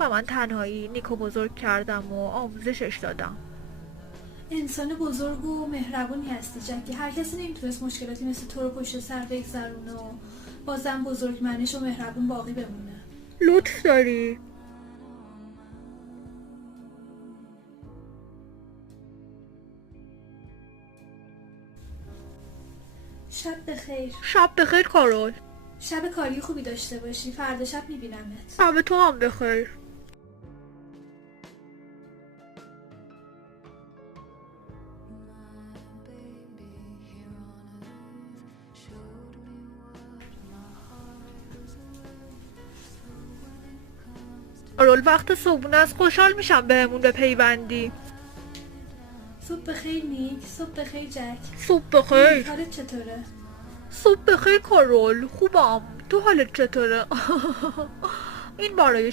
و من تنهایی نیکو بزرگ کردم و آموزشش دادم. انسان بزرگ و مهربونی هستی جکی. هر کسی نمیتونست مشکلاتی مثل تو رو پشت سر بگذرونه و بازم بزرگمنش و مهربون باقی بمونه. لطف داری. شب بخیر. شب بخیر کارول. شب کاری خوبی داشته باشی. فردا شب میبینمت. شب تو هم بخیر. کارول وقت صبحونه است، خوشحال میشم بهمون بپیوندی. صبح بخیر نیک. صبح بخیر جک. صبح بخیر. حالت چطوره؟ صبح بخیر کارول. خوبم. تو حالت چطوره؟ این برای